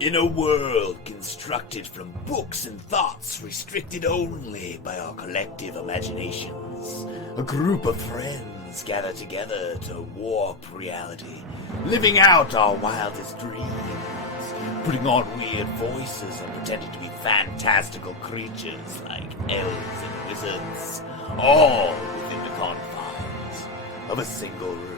In a world constructed from books and thoughts restricted only by our collective imaginations, a group of friends gather together to warp reality, living out our wildest dreams, putting on weird voices and pretending to be fantastical creatures like elves and wizards, all within the confines of a single room.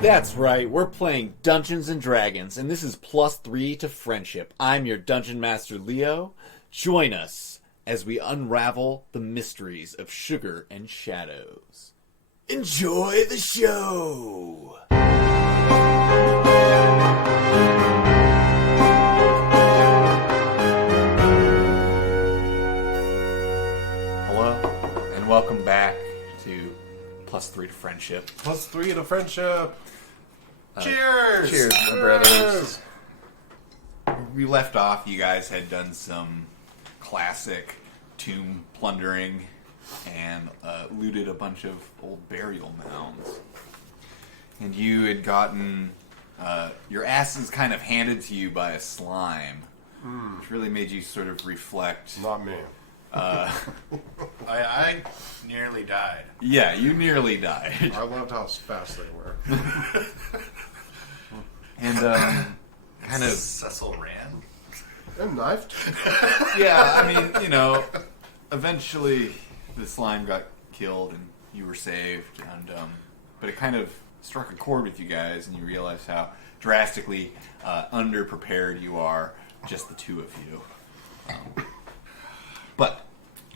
That's right, we're playing Dungeons & Dragons, and this is +3 to friendship. I'm your Dungeon Master, Leo. Join us as we unravel the mysteries of sugar and shadows. Enjoy the show! Hello, and welcome back to +3 to friendship. +3 to friendship. Cheers! Cheers, my brothers. We left off, you guys had done some classic tomb plundering and looted a bunch of old burial mounds. And you had gotten your asses kind of handed to you by a slime, which really made you sort of reflect. Not me. I nearly died. Yeah, you nearly died. I loved how fast they were. And kind of Cecil ran. And knifed. yeah, I mean, you know, eventually the slime got killed and you were saved, and but it kind of struck a chord with you guys, and you realized how drastically underprepared you are, just the two of you. But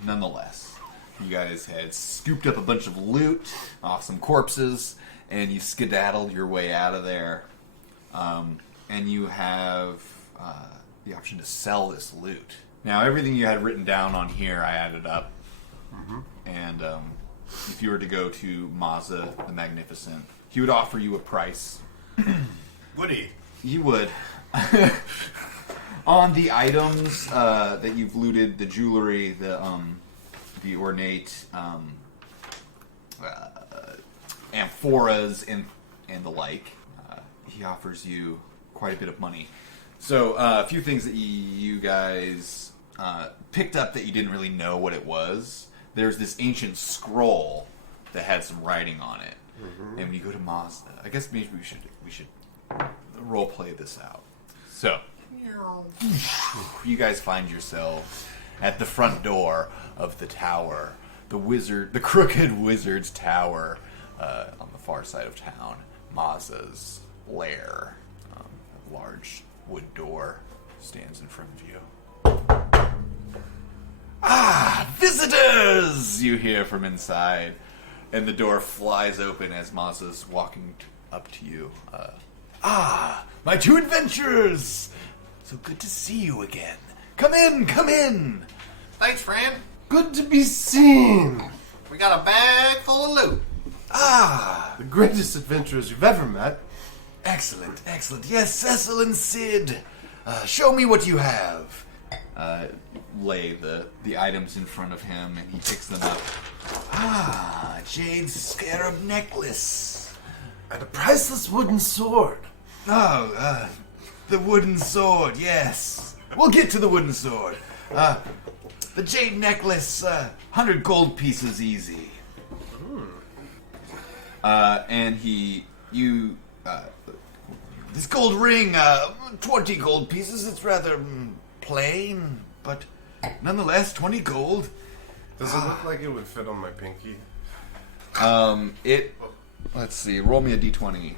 nonetheless, you guys had scooped up a bunch of loot off some corpses, and you skedaddled your way out of there. And you have the option to sell this loot. Now, everything you had written down on here, I added up. Mm-hmm. And if you were to go to Mazza the Magnificent, he would offer you a price. Would he? He would. On the items that you've looted, the jewelry, the ornate amphoras, and the like, he offers you quite a bit of money. So a few things that you guys picked up that you didn't really know what it was. There's this ancient scroll that had some writing on it. Mm-hmm. And when you go to Mazda, I guess maybe we should role play this out. So you guys find yourselves at the front door of the tower, the crooked wizard's tower, on the far side of town. Mazza's lair. A large wood door stands in front of you. Ah, visitors! You hear from inside, and the door flies open as Mazza's walking up to you. My two adventurers! So good to see you again. Come in, come in! Thanks, Fran. Good to be seen. We got a bag full of loot. The greatest adventurers you've ever met. Excellent, excellent. Yes, Cecil and Sid. Show me what you have. Lay the items in front of him, and he picks them up. Jade scarab necklace. And a priceless wooden sword. Oh, the wooden sword, yes. We'll get to the wooden sword. The jade necklace, 100 gold pieces easy. And this gold ring, 20 gold pieces. It's rather plain, but nonetheless, 20 gold. Does it look like it would fit on my pinky? Let's see, roll me a d20.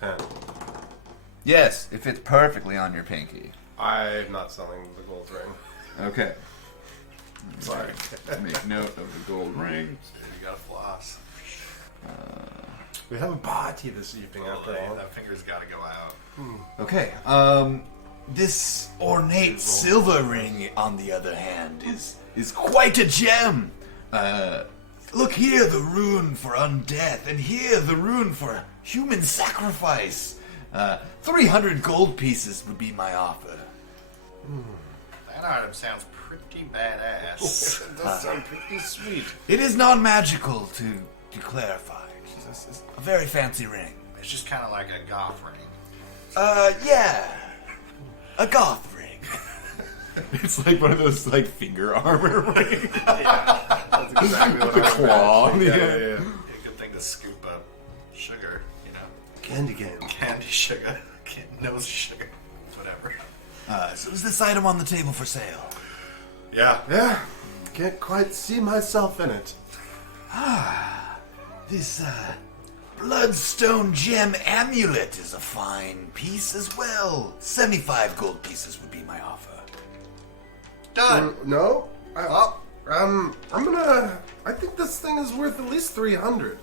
10. Yes, it fits perfectly on your pinky. I'm not selling the gold ring. Okay. Sorry. Make note of the gold ring. You got a floss. We have a party this evening after all. That finger's got to go out. Okay, This ornate silver ring, on the other hand, is quite a gem. Look here, the rune for undeath, and here the rune for human sacrifice. 300 gold pieces would be my offer. That item sounds pretty badass. It does sound pretty sweet. It is non-magical, to clarify. It's a very fancy ring. It's just kind of like a goth ring. Yeah. A goth ring. It's like one of those like finger armor rings. That's exactly what The I was claw. imagining. Yeah. A good thing to scoop up sugar, you know. Candy cane. Candy sugar. Nose sugar. Whatever. So is this item on the table for sale? Yeah. Yeah. Can't quite see myself in it. This, bloodstone gem amulet is a fine piece as well. 75 gold pieces would be my offer. Done. No. Oh. I think this thing is worth at least 300.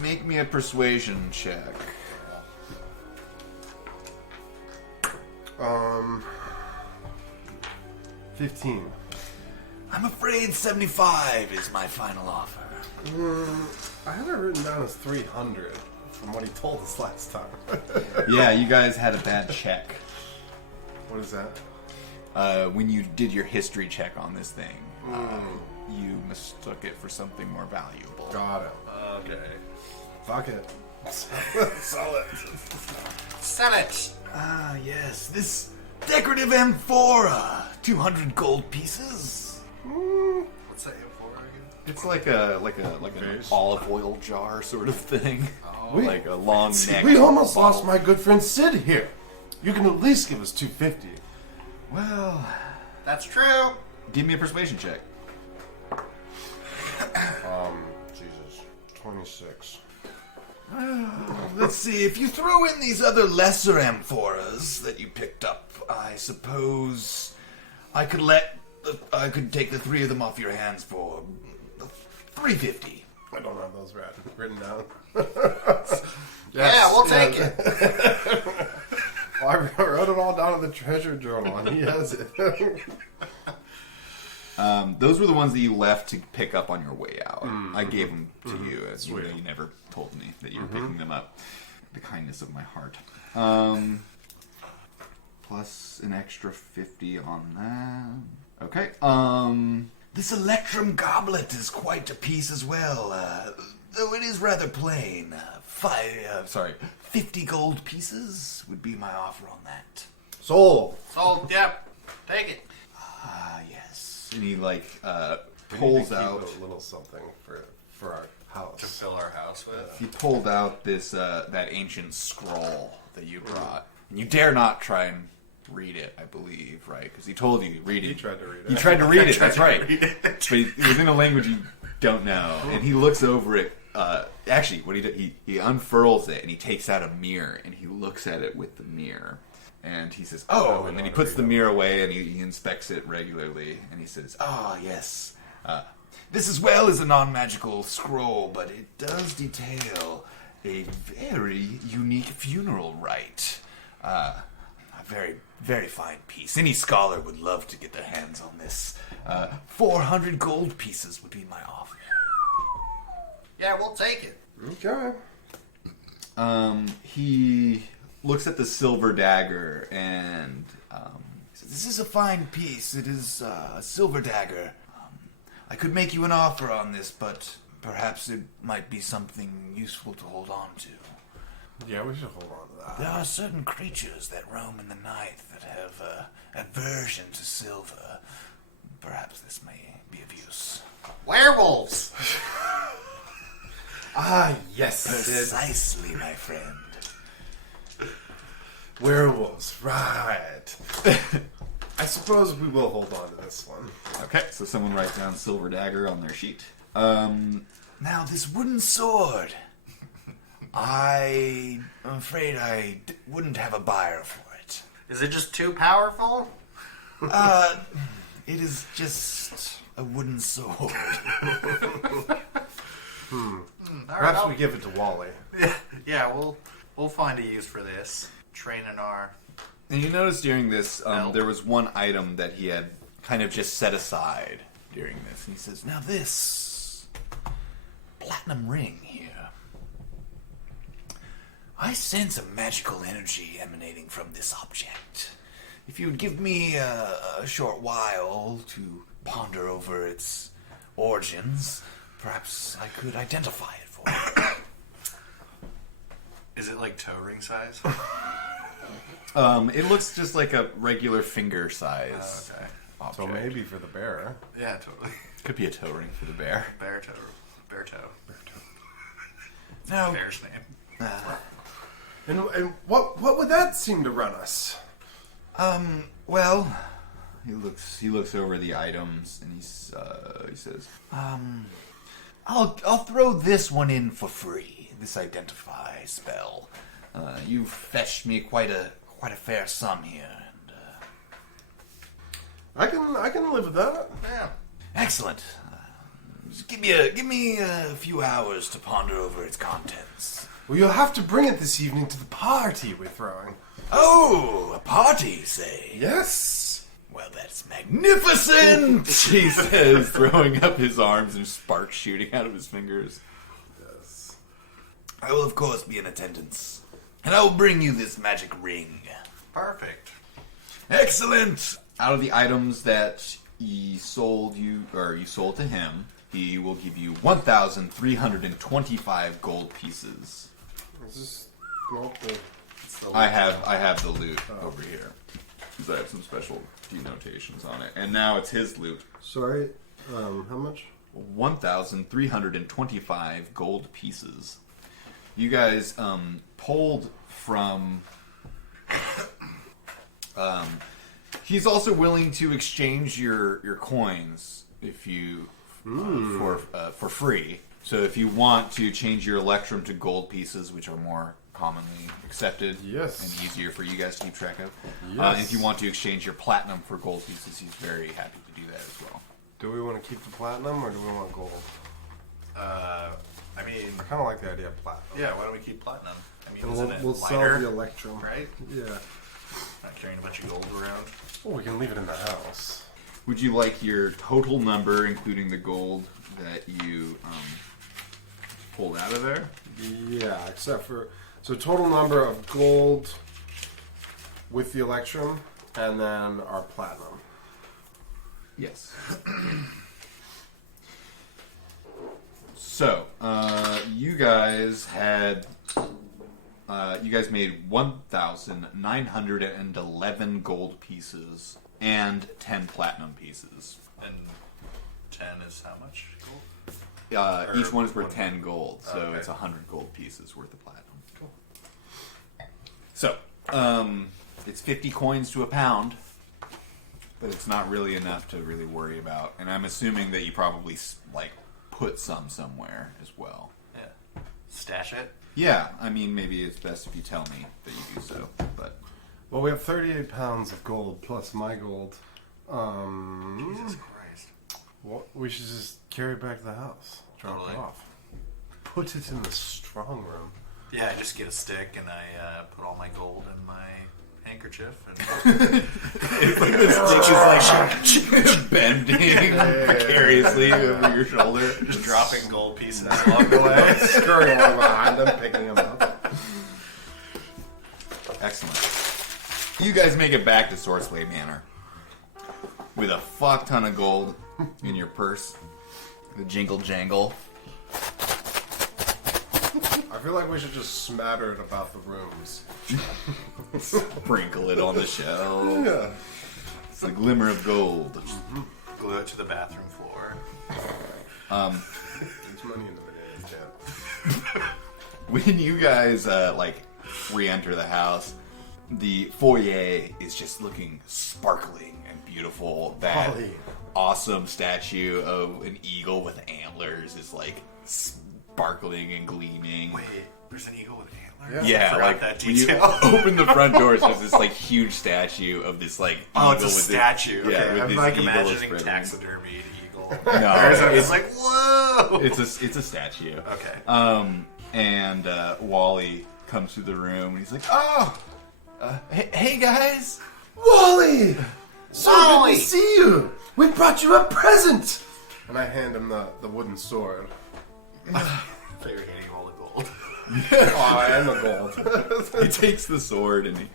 Make me a persuasion check. 15. I'm afraid 75 is my final offer. I had it written down as 300 from what he told us last time. Yeah, you guys had a bad check. What is that? When you did your history check on this thing, you mistook it for something more valuable. Got it. Okay. Fuck it. Sell it. Sell it. Ah, yes, this decorative amphora. 200 gold pieces. What's that for again? It's like an olive oil jar sort of thing. We- Like a long neck. We almost lost my good friend Sid here. You can at least give us 250. Well, That's true. give me a persuasion check. Jesus. 26. Let's see, if you throw in these other lesser amphoras that you picked up, I suppose I could take the three of them off your hands for 350. I don't have those written down. Yeah, we'll take it. Well, I wrote it all down in the treasure journal, and he has it. Those were the ones that you left to pick up on your way out. I gave them to you, as you, you never told me that you were picking them up. The kindness of my heart. Plus an extra 50 on that. Okay. This electrum goblet is quite a piece as well, though it is rather plain. 50 gold pieces would be my offer on that. Sold. Sold. Yep. Take it. Ah, yes. And he like We need pulls to keep out. a little something for our To house. fill our house with. He pulled out this that ancient scroll that you brought. And you dare not try and read it, I believe, right? Because he told you read it. He tried to read it. You tried to read it. That's right. Read it. But it was in a language you don't know, and he looks over it. Actually, what he does, he unfurls it and he takes out a mirror and he looks at it with the mirror, and he says, "Oh," and then he puts the mirror away and he inspects it regularly, and he says, Ah, yes. This as well is a non-magical scroll, but it does detail a very unique funeral rite. A very, very fine piece. Any scholar would love to get their hands on this. 400 gold pieces would be my offer. Yeah, we'll take it. Okay. he looks at the silver dagger and So this is a fine piece. It is a silver dagger. I could make you an offer on this, but perhaps it might be something useful to hold on to. Yeah, we should hold on to that. There are certain creatures that roam in the night that have aversion to silver. Perhaps this may be of use. Werewolves. Ah, yes. Precisely, my friend. Werewolves, right. I suppose we will hold on to this one. okay, so someone writes down silver dagger on their sheet. Now, this wooden sword. I'm afraid I wouldn't have a buyer for it. Is it just too powerful? It is just a wooden sword. All Perhaps right, we give it to Wally. yeah, we'll find a use for this. Training our. And you notice during this, there was one item that he had kind of just set aside during this. And he says, Now this platinum ring here. I sense a magical energy emanating from this object. If you'd give me a short while to ponder over its origins, perhaps I could identify it for you. Is it like toe ring size? It looks just like a regular finger size Okay. object. So maybe for the bear. Yeah, totally. Could be a toe ring for the bear. Bear toe. Bear toe. No. Bear's name. And what would that seem to run us? Well, he looks over the items and he says, I'll throw this one in for free. This identify spell. You've fetched me quite a fair sum here, and I can live with that. Yeah. excellent. Just give me a few hours to ponder over its contents. Well, you'll have to bring it this evening to the party we're throwing. Oh, a party, say? Yes. Well, that's magnificent! he says, throwing up his arms and sparks shooting out of his fingers. Yes. I will, of course, be in attendance. And I will bring you this magic ring. Perfect. Excellent! Out of the items that he sold you sold to him, he will give you 1,325 gold pieces. Is this not the... I have the loot over here. Because I have some special denotations on it. And now it's his loot. Sorry, how much? 1,325 gold pieces. You guys pulled from... he's also willing to exchange your coins if you for free. So if you want to change your electrum to gold pieces, which are more commonly accepted Yes. and easier for you guys to keep track of. Yes. If you want to exchange your platinum for gold pieces, he's very happy to do that as well. Do we want to keep the platinum or do we want gold? I mean, I kind of like the idea of platinum. yeah. Why don't we keep platinum? I mean, And isn't it we'll lighter, sell the electrum. right? Yeah. Not carrying a bunch of gold around. Well, we can leave it in the house. Would you like your total number, including the gold that you pulled out of there? Yeah, except for... So total number of gold with the electrum and then our platinum. Yes. So, you guys made 1,911 gold pieces and 10 platinum pieces. And 10 is how much gold? Each one is worth 10 gold, so Okay. it's 100 gold pieces worth of platinum. Cool. So, it's 50 coins to a pound, but it's not really enough to really worry about. And I'm assuming that you probably put some somewhere as well. Yeah. Stash it. Yeah, I mean, maybe it's best if you tell me that you do so, but... Well, we have 38 pounds of gold plus my gold. Jesus Christ. Well, we should just carry it back to the house. Drop Totally. it off. Put it in the strong room. Yeah, I just get a stick and I put all my gold in my handkerchief and bending precariously over your shoulder. just dropping gold pieces along the way. Scurrying along behind them, picking them up. Excellent. You guys make it back to Swordsblade Manor with a fuck ton of gold in your purse. The jingle jangle. I feel like we should just smatter it about the rooms. Sprinkle it on the shelf. Yeah. It's the glimmer of gold. Glue it to the bathroom floor. There's money in the video, When you guys re-enter the house, the foyer is just looking sparkling and beautiful. That Holly. awesome statue of an eagle with antlers is sparkling and gleaming. Wait, there's an eagle with antlers? Yeah, I forgot that when you detail. open the front doors, there's this huge statue of this Oh, eagle it's a with statue. This, Okay, with I'm this like eagle imagining spreading. taxidermied eagle. No, It's like, whoa! it's a statue. Okay. And Wally comes through the room and he's like, "Oh, hey guys." Wally! So Wally! good to see you! We brought you a present! And I hand him the wooden sword. I thought you were handing him all the gold. Oh, and the gold. He takes the sword and he,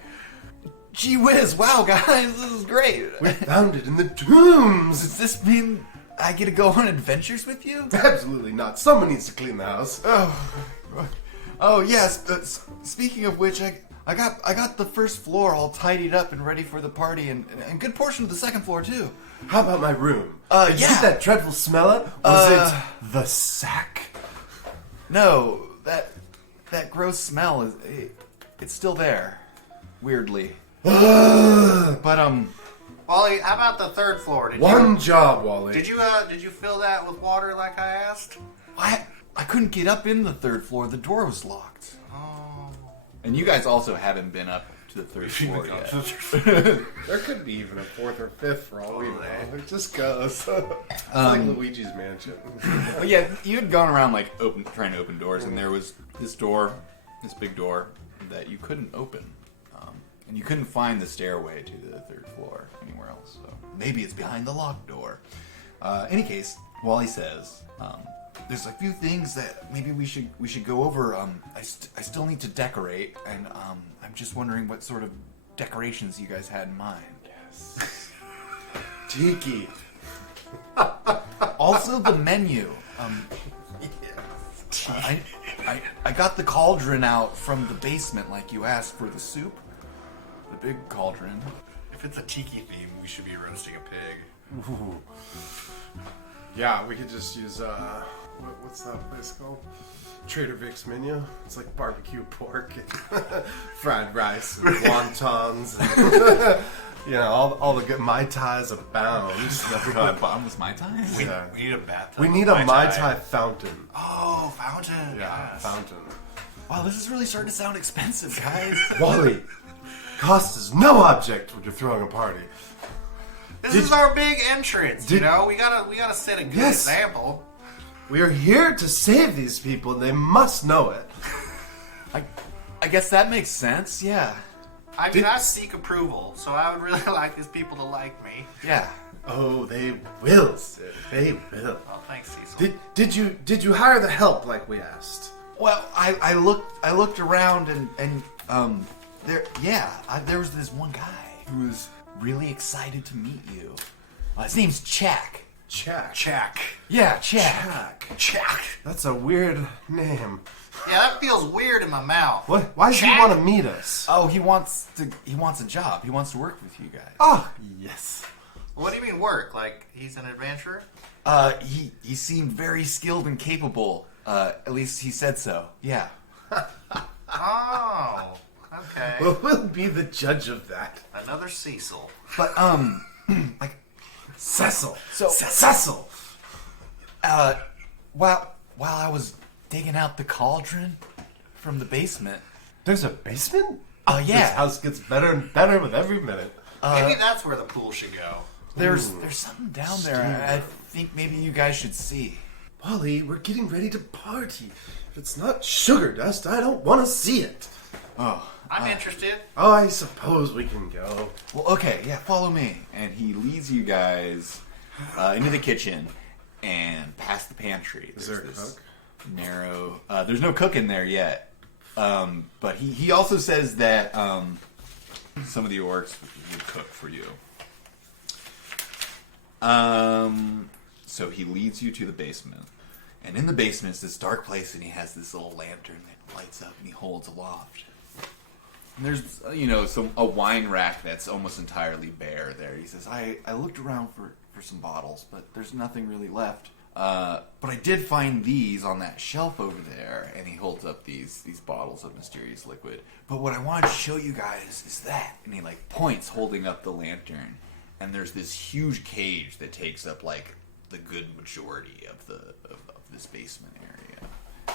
gee whiz, wow guys, this is great. We found it in the tombs! Does this mean I get to go on adventures with you? Absolutely not. Someone needs to clean the house. Oh, Oh yes. Speaking of which, I got the first floor all tidied up and ready for the party, and a good portion of the second floor too. How about my room? Did you yeah. get that dreadful smell? Was it the sack? No, that gross smell it's still there, weirdly. But Wally, how about the third floor? One job, Wally. Did you fill that with water like I asked? I couldn't get up in the third floor. The door was locked. Oh. And you guys also haven't been up to the third floor yet. There could be even a fourth or fifth for all we know. It just goes. It's like Luigi's Mansion. Well, yeah, you had gone around like trying to open doors, and there was this door, this big door that you couldn't open, and you couldn't find the stairway to the third floor anywhere else. So maybe it's behind the locked door. Any case, Wally says, there's a few things that maybe we should go over. I still need to decorate, and I'm just wondering what sort of decorations you guys had in mind. Yes. Tiki. Also, the menu. I got the cauldron out from the basement like you asked for the soup. The big cauldron. If it's a tiki theme, we should be roasting a pig. Ooh. Yeah, we could just use what's that place called? Trader Vic's menu. It's like barbecue pork and fried rice and wontons. And, you know, all the good Mai Tais abound. Bottomless Mai Tais? We need a bathtub. We need a Mai Tai fountain. Oh, fountain. Yeah, Yes. fountain. Wow, this is really starting to sound expensive, guys. Wally, cost is no object when you're throwing a party. This is our big entrance. You know, we gotta set a good example. We are here to save these people, and they must know it. I guess that makes sense, yeah. I mean, I seek approval, so I would really like these people to like me. Yeah. Oh, they will, Sid. They will. Oh, thanks, Cecil. Did you hire the help like we asked? Well, I looked around and there was this one guy who was really excited to meet you. His name's Chak. Chak. Yeah, Chak. Chak. That's a weird name. Yeah, that feels weird in my mouth. What? Why does he want to meet us? Oh, he wants a job. He wants to work with you guys. Oh, yes. What do you mean work? Like he's an adventurer? He seemed very skilled and capable. At least he said so. Yeah. Oh, okay. Well, we'll be the judge of that. Another Cecil. But like Cecil. So Cecil. while I was digging out the cauldron from the basement. There's a basement? Oh yeah. This house gets better and better with every minute. Maybe that's where the pool should go. There's something down there. I think maybe you guys should see. Wally, we're getting ready to party. If it's not sugar dust, I don't want to see it. Oh. I'm interested. Oh, I suppose we can go. Well, okay, yeah, follow me. And he leads you guys into the kitchen and past the pantry. Is there a cook? Narrow. There's no cook in there yet. But he also says that some of the orcs would cook for you. So he leads you to the basement. And in the basement is this dark place, and he has this little lantern that lights up and he holds aloft. And there's, a wine rack that's almost entirely bare there. He says, I looked around for some bottles, but there's nothing really left. But I did find these on that shelf over there, and he holds up these bottles of mysterious liquid. But what I wanted to show you guys is that, and he points, holding up the lantern, and there's this huge cage that takes up the good majority of this basement area.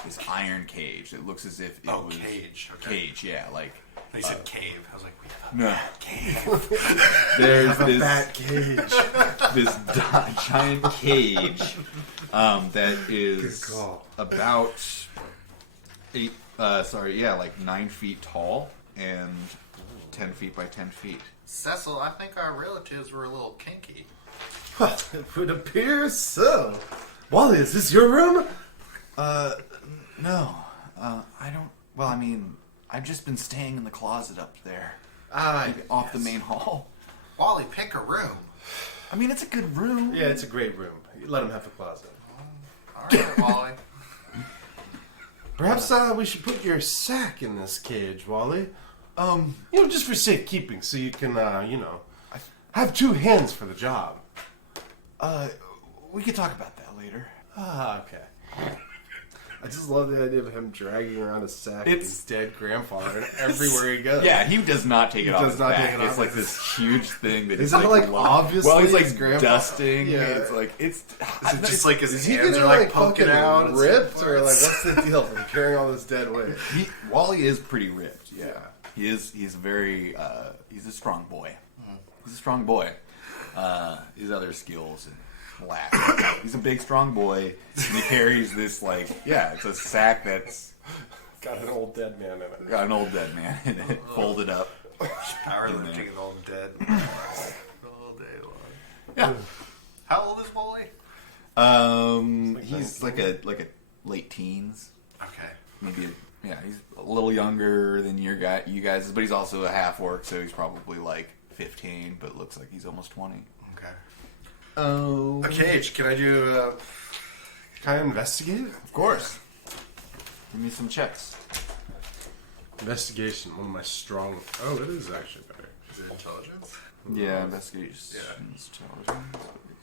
This iron cage. It looks as if it was cage. Okay. Cage, yeah, They said cave. I was like, we have a no. cave. There's A bat cage. this giant cage that is Good call. about 9 feet tall and 10 feet by 10 feet. Cecil, I think our relatives were a little kinky. It would appear so. Wally, is this your room? No. I don't. Well, I mean, I've just been staying in the closet up there, off the main hall. Wally, pick a room. I mean, it's a good room. Yeah, it's a great room. Let him have the closet. All right, Wally. Perhaps we should put your sack in this cage, Wally. Just for safekeeping, so you can, have 2 hands for the job. We could talk about that later. Okay. I just love the idea of him dragging around a sack with his dead grandfather and everywhere he goes. Yeah, he does not take it off his back. It's like this huge thing that he's like obviously while he's like his grandpa. Dusting. Yeah. It's like it's. Is it just like his Is he hands getting are like poking fucking out? ripped, or like what's the deal from carrying all this dead weight? Wally is pretty ripped. Yeah, he is. He's very. He's a strong boy. He's a strong boy. His other skills and lack. He's a big, strong boy, and he carries this it's a sack that's Got an old dead man in it. got an old dead man in it, folded up. Powerlifting and old dead. All day long. Yeah. How old is Wally? He's like a late teens. Okay. Maybe he's a little younger than you guys, but he's also a half orc, so he's probably like 15, but looks like he's almost 20. Okay. Oh. A cage. Can I do? Can I investigate? Of course. Give me some checks. Investigation, one of my strong. Oh, it is actually better. Is it intelligence? Yeah, investigation.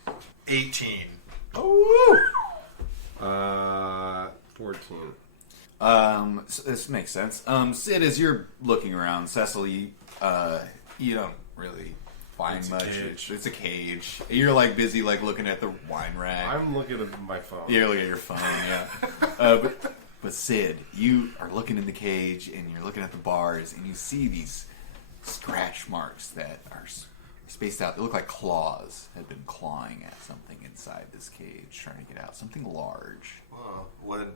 Yeah. 18. Oh. 14. So this makes sense. Sid, as you're looking around, Cecil, you don't really find It's a much. cage. It's a cage. You're like busy looking at the wine rack. I'm looking at my phone. You're looking at your phone, yeah. But Sid, you are looking in the cage and you're looking at the bars and you see these scratch marks that are spaced out. They look like claws had been clawing at something inside this cage, trying to get out. Something large. Well,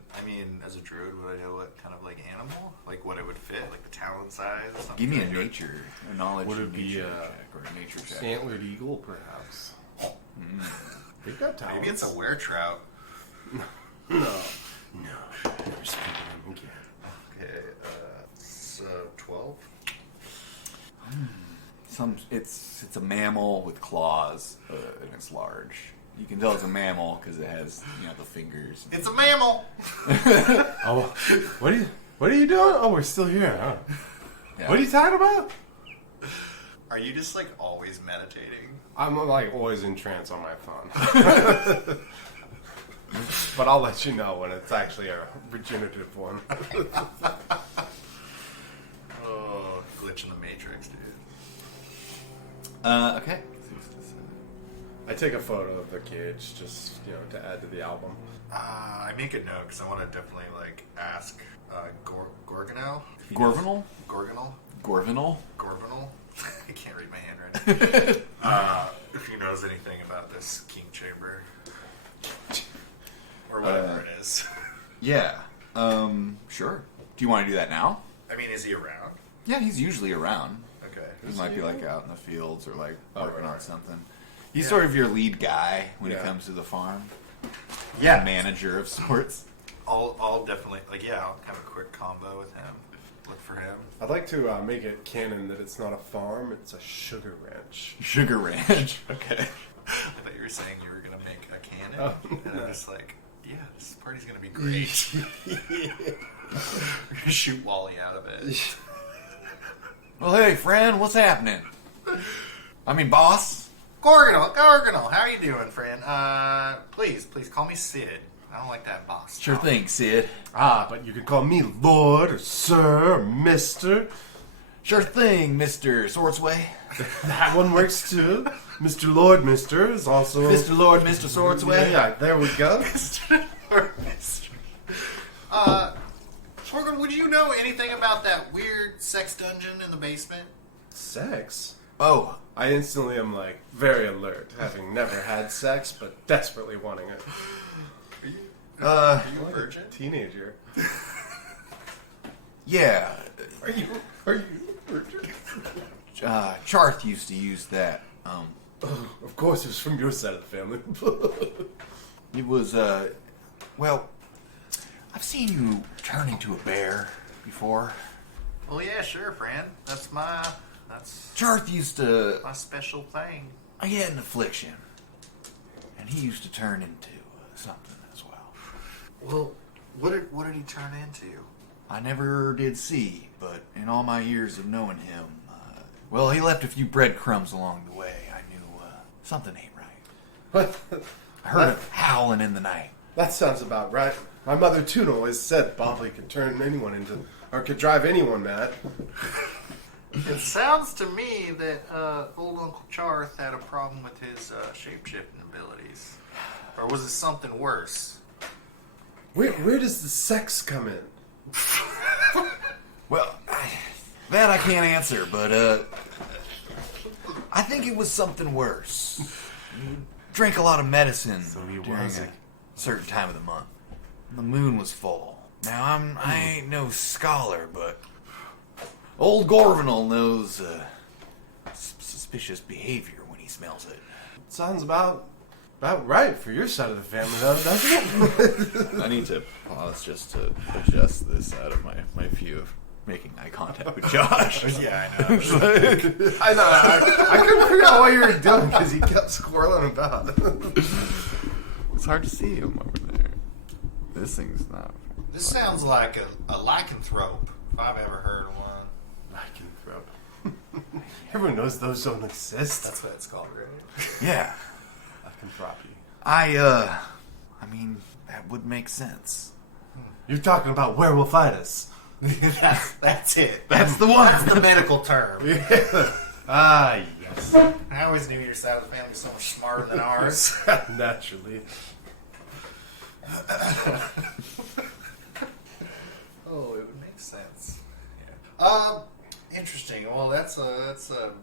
as a druid, would I know what kind of animal? Like what it would fit? Like the talon size or something? Give me a knowledge Would it be nature a check or a nature check. antlered eagle, perhaps? They've got talents. Maybe it's a weretrout. No. Never speak to him again. Okay, so 12. It's a mammal with claws, and it's large. You can tell it's a mammal because it has the fingers. It's a mammal. Oh, what are you doing? Oh, we're still here, huh? Yeah. What are you talking about? Are you just always meditating? I'm always in trance on my phone. But I'll let you know when it's actually a regenerative one. Oh, glitch in the matrix, dude. Okay. I take a photo of the cage just, to add to the album. I make a note because I want to definitely ask Gorgonel. Gorvinal? Gorgonel. I can't read my handwriting. If he knows anything about this king chamber. Or whatever it is. Yeah. Sure. Do you want to do that now? Is he around? Yeah, he's usually around. Okay. He might be out in the fields or working on something. He's Yeah. sort of your lead guy when it Yeah. comes to the farm. Yeah. A manager of sorts. I'll definitely I'll have a quick combo with him. Look for him. I'd like to make it canon that it's not a farm, it's a sugar ranch. Sugar ranch. Okay. I thought you were saying you were gonna make a cannon, Oh, and no. I'm just this party's gonna be great. We're gonna shoot Wally out of it. Well, hey, friend, what's happening? Boss. Gorgonel, how are you doing, friend? Please call me Sid. I don't like that boss. Sure thing, Sid. But you could call me Lord, or Sir, or Mister. Sure thing, Mr. Swordsway. That one works too. Mr. Lord, Mister is also... Mr. Lord, Mr. Swordsway. Yeah, there we go. Gorgon, would you know anything about that weird sex dungeon in the basement? Sex? Oh, I instantly am very alert, having never had sex, but desperately wanting it. Are you a virgin? Teenager. yeah. Are you a virgin? Charth used to use that. Of course, it was from your side of the family. It was, well, I've seen you turn into a bear before. Well, yeah, sure, friend. That's my Charth used to... special thing. I had an affliction, and he used to turn into something as well. Well, What did he turn into? I never did see, but in all my years of knowing him, well, he left a few breadcrumbs along the way. I knew something ain't right. What? I heard him howling in the night. That sounds about right. My mother too always said Bobley could turn anyone into, or could drive anyone mad. It sounds to me that old Uncle Charth had a problem with his shape-shifting abilities. Or was it something worse? Where does the sex come in? Well, that I can't answer, but I think it was something worse. He drank a lot of medicine during a certain time of the month. The moon was full. Now, I ain't no scholar, but old Gorvinal knows suspicious behavior when he smells it. Sounds about right for your side of the family, though, doesn't it? I need to pause just to adjust this out of my view of making eye contact with Josh. Yeah, I know. I know. I couldn't figure out what you were doing because he kept squirreling about. It's hard to see him over there. This thing's not. This sounds like a lycanthrope, if I've ever heard of one. Lycanthrope. Everyone knows those don't exist. That's what it's called, right? Yeah. Lycanthropy. I mean, that would make sense. You're talking about werewolfitis. That's it. That's the one. That's the medical term. Yeah. Ah, yes. I always knew your side of the family was so much smarter than ours. Naturally. Oh, it would make sense. Yeah. Interesting. Well, that's a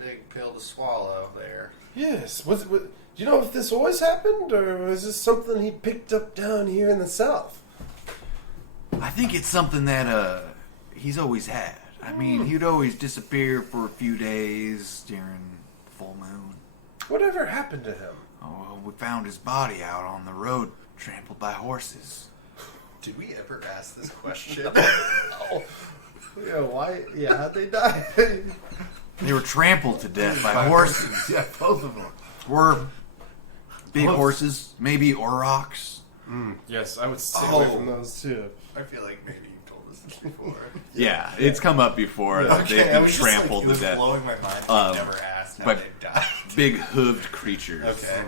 big pill to swallow there. Yes. Do you know if this always happened, or was this something he picked up down here in the South? I think it's something that he's always had. I mean, he'd always disappear for a few days during full moon. Whatever happened to him? Oh, well, we found his body out on the road, trampled by horses. Did we ever ask this question? Oh. Yeah, why? Yeah, how'd they die? They were trampled to death by horses. Yeah, both of them. Were big Whoops. horses, maybe aurochs. Yes, I would stay away from those too. I feel like maybe you've told us this before. Yeah, it's come up before. They've been trampled it was to death. blowing my mind. That you never asked how but they died. Big hooved creatures. Okay.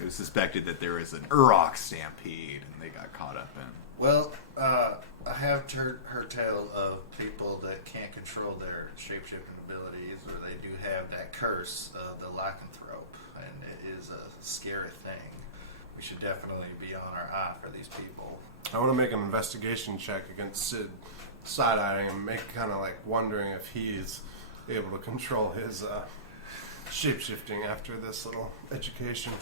It was suspected that there was an auroch stampede, and they got caught up in. Well, I have heard tale of people that can't control their shape-shifting abilities, or they do have that curse of the lycanthrope, and it is a scary thing. We should definitely be on our eye for these people. I want to make an investigation check against Sid, side-eyeing him, make kind of like wondering if he's able to control his shape-shifting after this little education.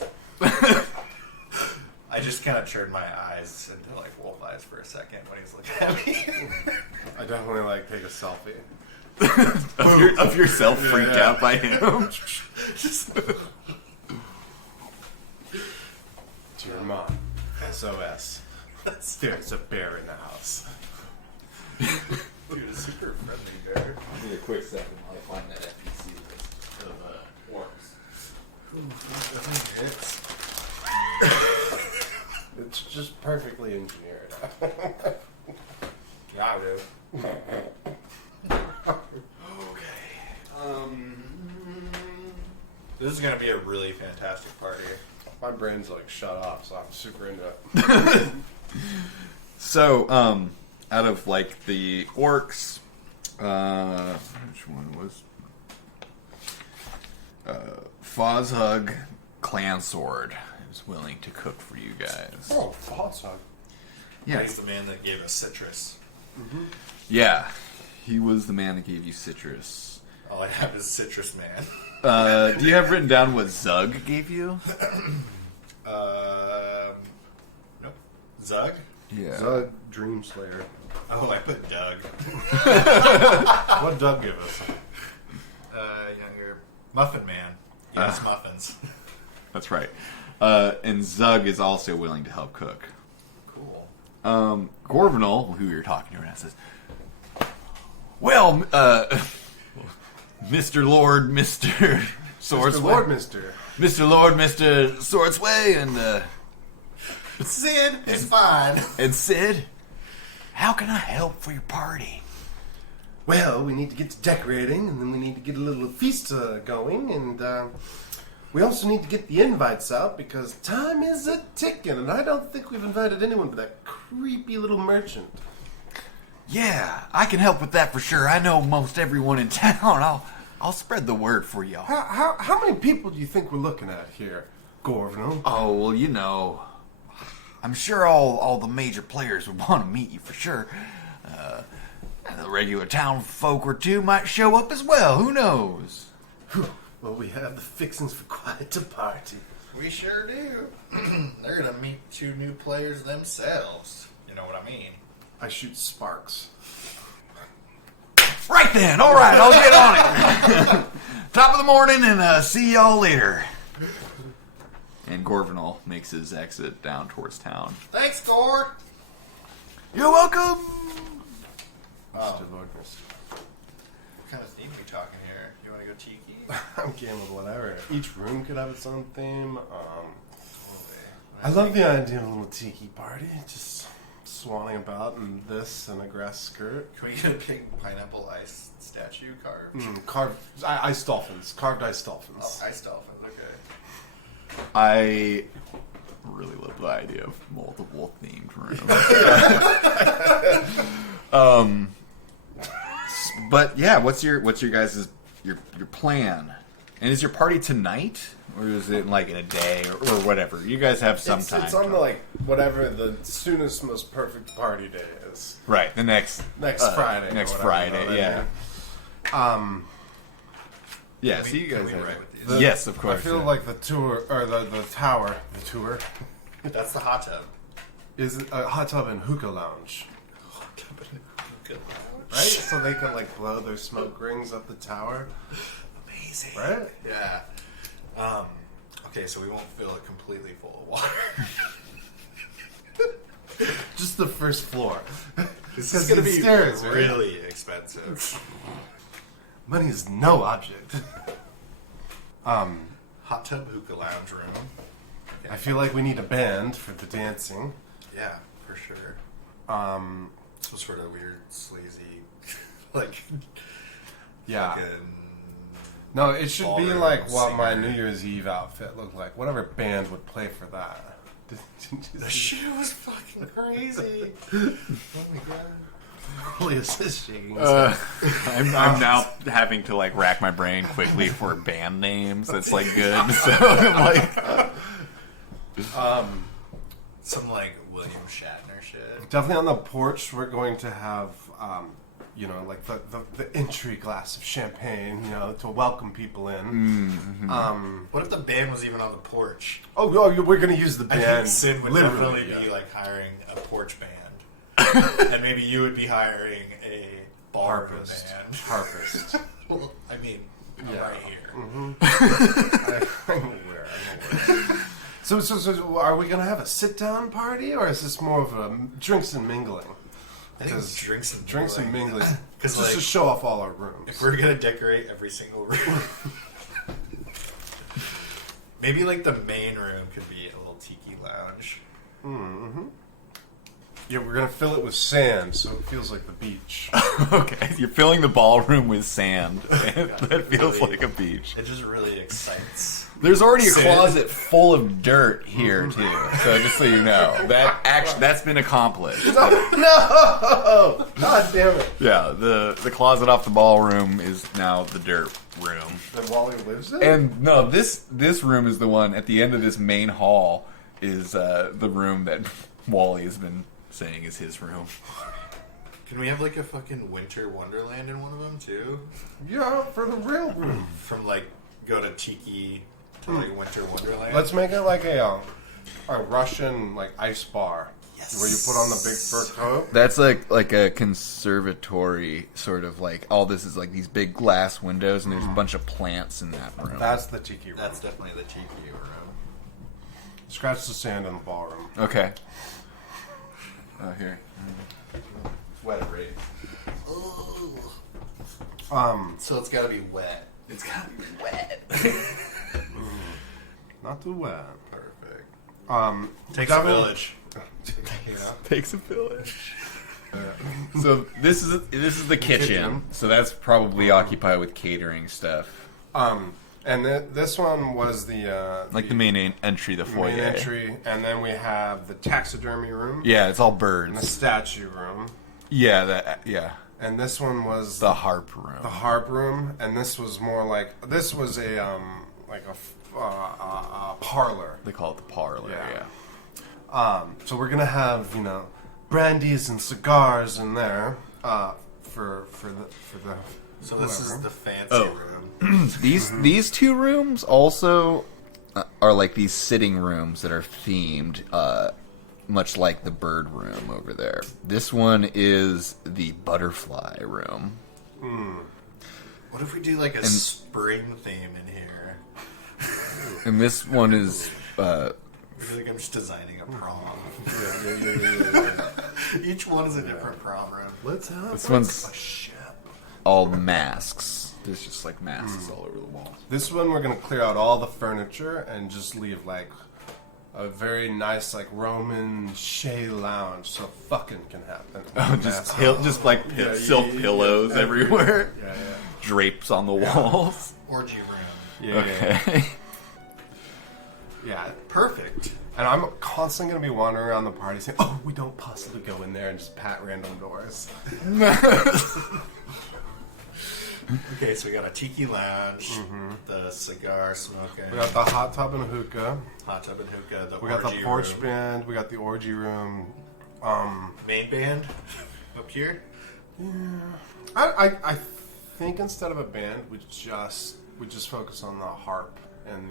I just kind of turned my eyes into like wolf eyes for a second when he's looking at me. I definitely like take a selfie. of yourself freaked Yeah. out by him. Just To your mom. SOS. There's a bear in the house. dude, a super friendly bear. Give me a quick second while I find that FPC list of worms. It's just perfectly engineered. Yeah, dude. This is gonna be a really fantastic party. My brain's like shut off, so I'm super into it. So, out of like the orcs, which one was Fozhug Clansword is willing to cook for you guys. Oh, awesome. Yeah, He's the man that gave us citrus. yeah, he was the man that gave you citrus. All I have is citrus man. Do you have written down what Zug gave you? Nope. Zug? Yeah. Zug Dream Slayer. Oh, I put Doug. What Doug give us? Younger Muffin Man. Yes, muffins. That's right. And Zug is also willing to help cook. Cool. Gorvinal, who you're talking to right now, says, well, Mr. Lord, Mr. Swordsway. Mr. Lord, Mister. Mr. Lord, Mr. Swordsway, and Sid is fine. And Sid, how can I help for your party? Well, we need to get to decorating, and then we need to get a little feast going, and we also need to get the invites out because time is a ticking, and I don't think we've invited anyone but that creepy little merchant. Yeah, I can help with that for sure. I know most everyone in town. I'll spread the word for y'all. How many people do you think we're looking at here, Gorvino? Oh, well, I'm sure all the major players would want to meet you for sure. And the regular town folk or two might show up as well. Who knows? Well, we have the fixings for quite a party. We sure do. They're gonna meet 2 new players themselves. You know what I mean? I shoot sparks. Right then. All right, I'll get on it. Top of the morning, and see y'all later. And Gorvinal makes his exit down towards town. Thanks, Gord. You're welcome. Oh. Mr. Lordness. What kind of theme are we talking here? You want to go tiki? I'm game with whatever. Each room could have its own theme. I love the idea of a little tiki party. Just swanning about in this and a grass skirt. Can we get a big pineapple ice statue carved? Carved ice dolphins. Carved ice dolphins. Oh, ice dolphins, okay. I really love the idea of multiple themed rooms. But yeah, what's your guys' your plan? And is your party tonight, or is it like in a day or whatever? You guys have some time. It's on the whatever the soonest, most perfect party day is. Right, the next Friday. Next or whatever, Friday, yeah. Yeah, so you guys we have write with these? yes, of course. I feel like the tour or the tower, the tour That's the hot tub. is a hot tub and hookah lounge, Good. right? So they can blow their smoke rings up the tower, Amazing. right? Yeah. Okay, so we won't fill it completely full of water. Just the first floor. This Because is going to it's be stairs, right? really expensive. Money is no object. Hot tub hookah lounge room. Okay. I feel like we need a band for the dancing. Yeah, for sure. Um, Some sort of weird, sleazy, yeah. fucking... No, it should be ballroom like what my singer. New Year's Eve outfit looked like. Whatever band would play for that. The shit was fucking crazy. Oh my god. Julius is shaking his I'm now having to rack my brain quickly for band names. That's good. So I'm Some William Shatner shit. Definitely on the porch, we're going to have, the entry glass of champagne, to welcome people in. Mm-hmm. What if the band was even on the porch? Oh, we're going to use the I think band. Sid would literally, definitely be hiring a porch band. And maybe you would be hiring a ballroom Harpist. band. Harpist. Well, I mean, I'm Yeah. right here. I'm aware. So are we going to have a sit-down party, or is this more of a drinks and mingling? I think it's drinks and mingling. Because Just to show off all our rooms. if we're gonna decorate every single room, maybe the main room could be a little tiki lounge. Mm-hmm. Yeah, we're going to fill it with sand, so it feels like the beach. okay, you're filling the ballroom with sand. That feels like a beach. It just really excites. There's already a Sid. closet full of dirt here too. So just so you know, that's been accomplished. No! God damn it. Yeah, the closet off the ballroom is now the dirt room. That Wally lives in? And no, this room is the one at the end of this main hall is the room that Wally has been saying is his room. Can we have a fucking winter wonderland in one of them too? Yeah, for the real room. From go to tiki to winter wonderland. Let's make it like a Russian ice bar. Yes. Where you put on the big fur coat. That's like a conservatory sort of all this is these big glass windows and there's a bunch of plants in that room. That's the tiki room. That's definitely the tiki room. Scratch the sand in the ballroom. Okay. Oh, here. It's wet already. So it's gotta be wet. It's gotta be wet. Not too wet. Perfect. Takes a village. Takes a village. So this is the kitchen. So that's probably occupied with catering stuff. And this one was the main entry, the foyer. main entry, and then we have the taxidermy room. Yeah, it's all And the birds. statue room. Yeah. And this one was The harp room. the harp room, and this was more like this was a parlor. They call it the parlor. Yeah. Yeah. So we're gonna have brandies and cigars in there for the. So this is whoever. the fancy Oh. room. These two rooms also are like these sitting rooms that are themed, much like the bird room over there. This one is the butterfly room. What if we do like a spring theme in here? And this one is I feel like I'm just designing a prom. Each one is a different prom room. Let's have this one's a ship. all masks. There's just like masks all over the wall. This one we're gonna clear out all the furniture and just leave like a very nice like Roman chaise lounge so fucking can happen. Oh, Yeah, silk pillows yeah. everywhere. Yeah, Drapes on the walls. Orgy room. yeah. Okay. Yeah. Perfect. And I'm constantly gonna be wandering around the party saying, "Oh, we don't possibly go in there and just pat random doors." Okay, so we got a tiki lounge, the cigar smoking, We got the hot tub and hookah. hot tub and hookah, the We got orgy the porch room. band. We got the orgy room. Main band up here. I think instead of a band, we just focus on the harp and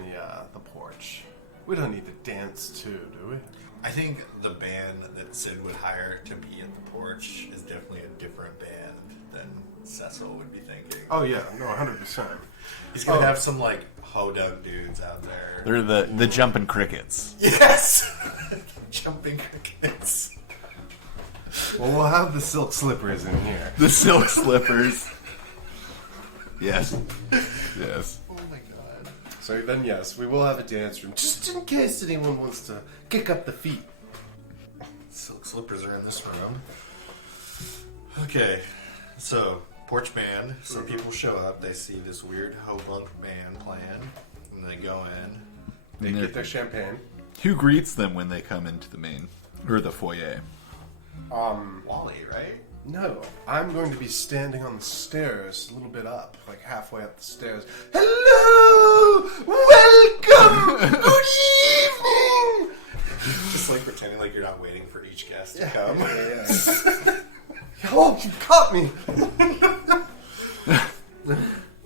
the porch. We don't need to dance too, do we? I think the band that Sid would hire to be at the porch is definitely a different band than Cecil would be thinking. Oh yeah, no, 100%. He's gonna have some like ho-dum dudes out there. They're the jumping crickets. Yes, jumping crickets. Well, we'll have the silk slippers in here. The silk slippers. Yes. Yes. Oh my god. So then, yes, we will have a dance room, just in case anyone wants to kick up the feet. Silk slippers are in this room. Okay, so porch band. So people show up, they see this weird ho-bunk band playing, and they go in. They And get their champagne. Who greets them when they come into the main or the foyer? Wally, right? No, I'm going to be standing on the stairs, a little bit up, like halfway up the stairs. Hello! Welcome! Good evening! Just like pretending like you're not waiting for each guest to come. Oh, you caught me!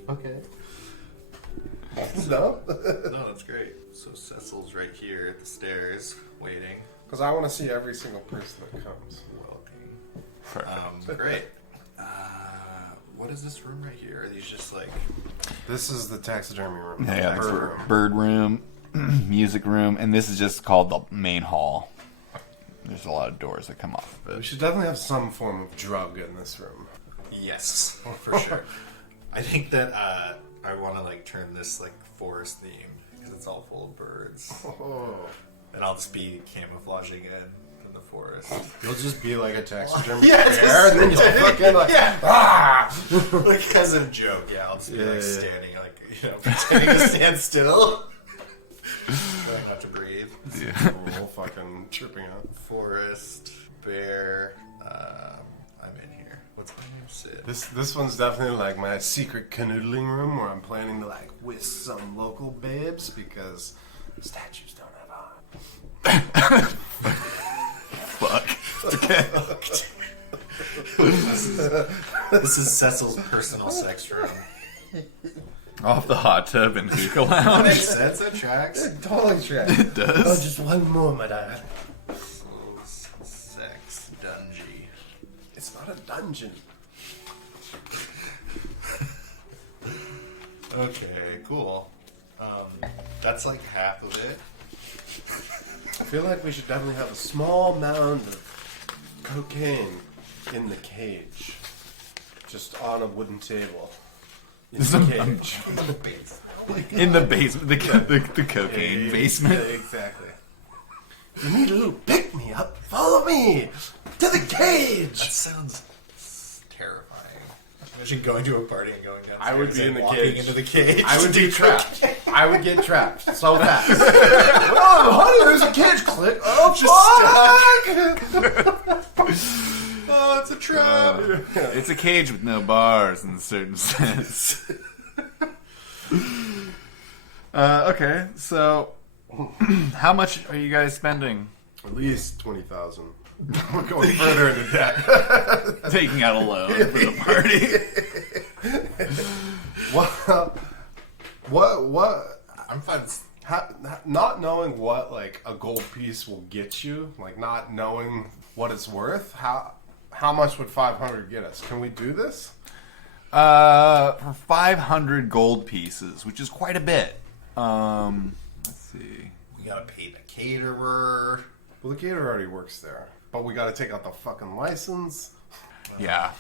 Okay. No? No, that's great. So Cecil's right here at the stairs, waiting. Because I want to see every single person that comes. Great. What is this room right here? Are these just like... This is the taxidermy room. Yeah, Bird room. bird room, music room, and this is just called the main hall. There's a lot of doors that come off of We it. should definitely have some form of drug in this room. Yes, for sure. I think that I want to like turn this like forest theme because it's all full of birds, Oh. and I'll just be camouflaging in the forest. You'll just be like a taxidermy Yeah, bear, and then you'll fucking like, ah! Like as a joke, yeah. I'll just be Yeah, like yeah. standing, like pretending to stand still, trying not to breathe. We'll fucking tripping out. Forest, bear. I'm in here. What's my name? Sid. This one's definitely like my secret canoodling room where I'm planning to like whisk some local babes because statues don't have eyes. Fuck. Okay. This is Cecil's personal sex room. Off the hot tub and hookah Makes lounge. sense. That tracks. Totally trash. It does. just one more, my dad. Sex dungy. It's not a dungeon. Okay, cool. That's like half of it. I feel like we should definitely have a small mound of cocaine in the cage. Just on a wooden table. In Some- the cage. In the basement, the cocaine Yeah, basement. exactly. You need a little pick-me-up? Follow me to the cage! That sounds terrifying. Imagine going to a party and going downstairs. I would be in the walking cage. into the cage. I would be trapped. I would get trapped so fast. Oh, honey, there's a cage. Click. Oh, fuck! Oh, it's a trap. It's a cage with no bars in a certain sense. Okay, so how much are you guys spending? At least 20,000. We're going further into debt. Taking out a loan for the party. What? I'm fine. Not knowing what like a gold piece will get you, like not knowing what it's worth. How much would 500 get us? Can we do this? For 500 gold pieces, which is quite a bit. Let's see. We gotta pay the caterer. Well, the gator already works there, but we got to take out the fucking license. Yeah.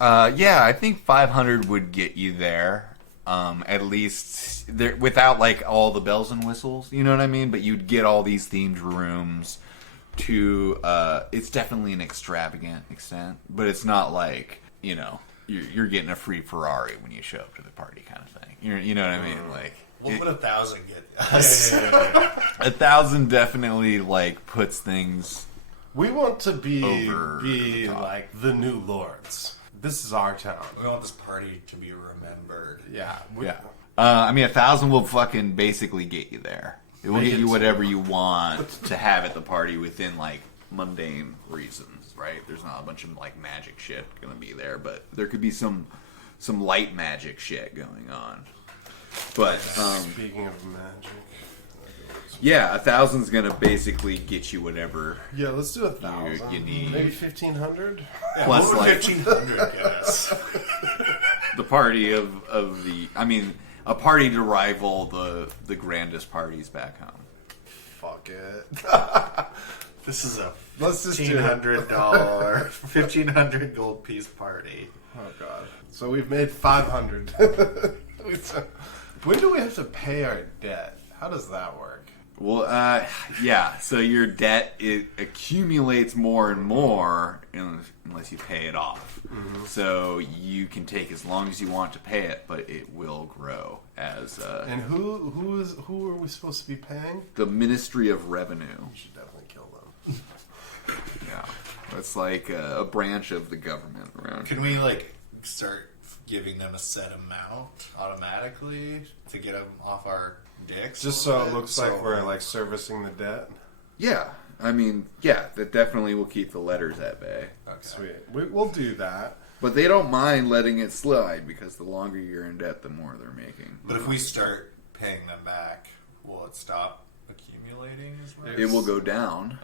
Yeah, I think 500 would get you there. At least there, without like all the bells and whistles, you know what I mean? But you'd get all these themed rooms to it's definitely an extravagant extent, but it's not like, you know, you're getting a free Ferrari when you show up to the party kind of thing. You know what I mean? Like, What would 1,000 get us? 1,000 definitely like puts things. We want to be Over the top. like the new lords. This is our town. We want this party to be remembered. Yeah. Yeah. I mean, 1,000 will fucking basically get you there. It will Make get it you so. whatever you want to have at the party within like mundane reasons, right? There's not a bunch of like magic shit gonna be there, but there could be some light magic shit going on. But Speaking of magic. yeah, 1,000's gonna basically get you whatever. Yeah, let's do 1,000. You need- maybe 1,500. Plus, What would like 1,500 get us? the party of the. I mean, a party to rival the grandest parties back home. Fuck it. This is a Let's just do it. $1,500, 1,500 gold piece party. Oh god. So we've made 500. When do we have to pay our debt? How does that work? Well, yeah. So your debt it accumulates more and more unless you pay it off. Mm-hmm. So you can take as long as you want to pay it, but it will grow as And who are we supposed to be paying? the Ministry of Revenue. We should definitely kill them. Yeah, that's like a branch of the government around. Can we like start giving them a set amount automatically to get them off our dicks? Just a so little it bit? looks like we're like servicing the debt. Yeah, I mean, yeah, that definitely will keep the letters at bay. Okay. Sweet. We'll do that. But they don't mind letting it slide because the longer you're in debt, the more they're making. But if we start paying them back, will it stop accumulating as well? It will go down.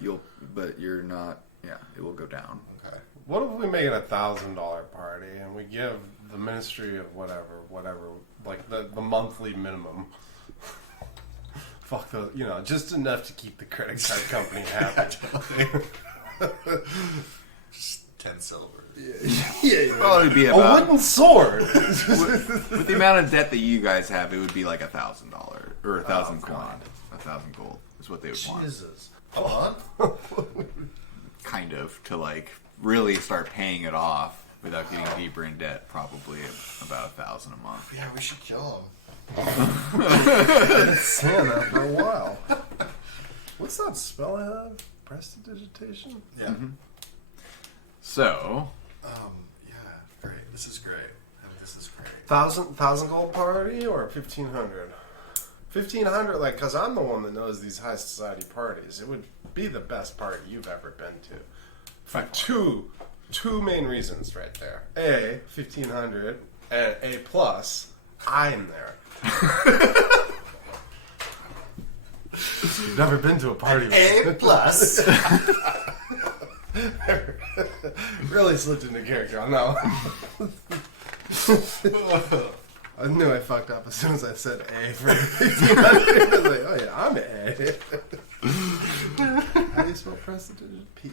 Yeah. But you're not. Yeah, it will go down. Okay. What if we make it $1,000 party and we give the Ministry of whatever, like the monthly minimum? Fuck the, just enough to keep the credit card company happy. Just 10 silver. Yeah. Probably be A about wooden sword. with the amount of debt that you guys have, it would be like $1,000 or 1,000 coin, God. 1,000 gold is what they would want. Jesus. A month? Kind of to like really start paying it off without getting deeper in debt. Probably about 1,000 a month. Yeah, we should kill him. Santa for a while. What's that spell I have? Prestidigitation? Yeah. Mm-hmm. So Yeah, great. This is great. This is great. 1,000 gold party or 1,500? 1,500, like, because I'm the one that knows these high society parties. It would be the best party you've ever been to. For two main reasons right there. A, 1,500, and A plus, I'm there. You've never been to a party A plus. Really slipped into character on that one. I knew I fucked up as soon as I said A for 1,500. I was like, oh yeah, I'm A. How do you spell prestidigitation? P.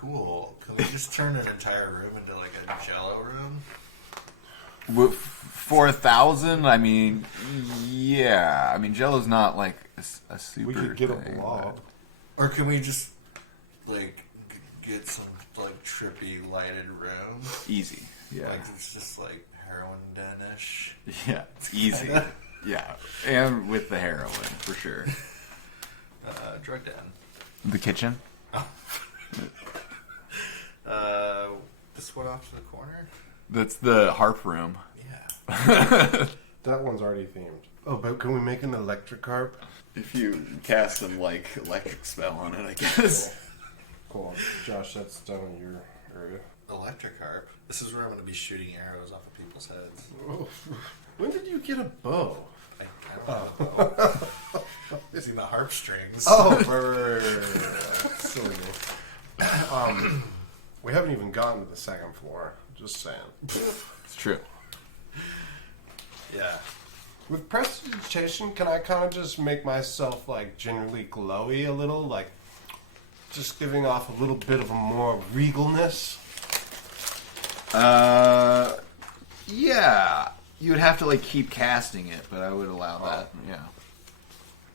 Cool. Can we just turn an entire room into like a jello room? 4,000. I mean, yeah. I mean, Jello's not like a super. We could get thing, a blob. Or can we just like get some like trippy lighted room? Easy. Yeah. Like it's just like heroin den-ish. Yeah. It's easy. Yeah. And with the heroin for sure. Drug den. The kitchen. This one off to the corner. That's the harp room. Yeah. That one's already themed. Oh, but can we make an electric harp? If you cast some like electric spell on it, I guess. Cool. Josh, that's done in your area. Electric harp. This is where I'm going to be shooting arrows off of people's heads. Oh. When did you get a bow? I don't know. See my harp strings. Oh, right. Silly me. We haven't even gotten to the second floor. Just saying. It's true. Yeah. With prestidigitation, can I kind of just make myself like generally glowy a little, like just giving off a little bit of a more regalness? Yeah. You would have to like keep casting it, but I would allow that. Yeah.